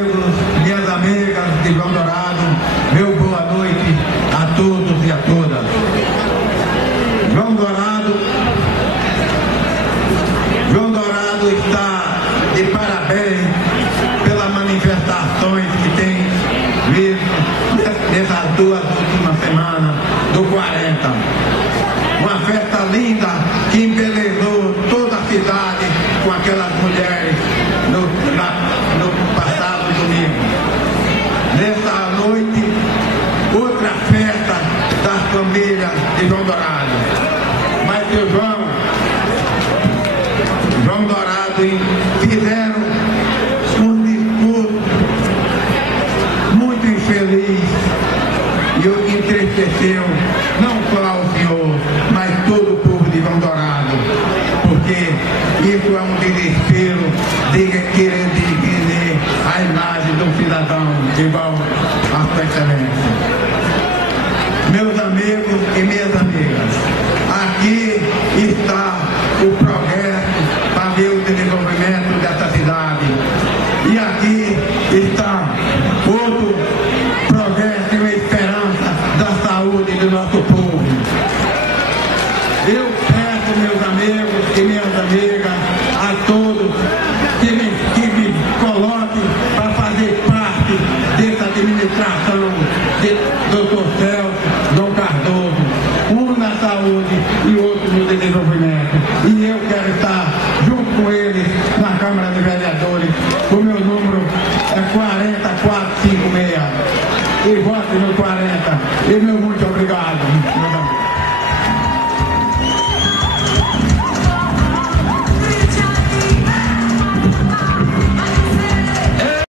Minhas amigas de João Dourado, meu boa noite a todos e a todas. João Dourado está de parabéns pelas manifestações que tem visto nessas duas últimas semanas do 40. Uma festa linda que embelezou toda a cidade com aquelas mulheres no passado domingo. Nesta noite, outra festa das famílias de João Dourado. Mas seu João Dourado fizeram um discurso muito infeliz e entristeceu não só o senhor, mas todo o povo de João Dourado, porque isso é um desespero de querer dividir a imagem do cidadão igual a sua excelência. Meus amigos e minhas amigas, aqui está o progresso para ver o desenvolvimento dessa cidade. E aqui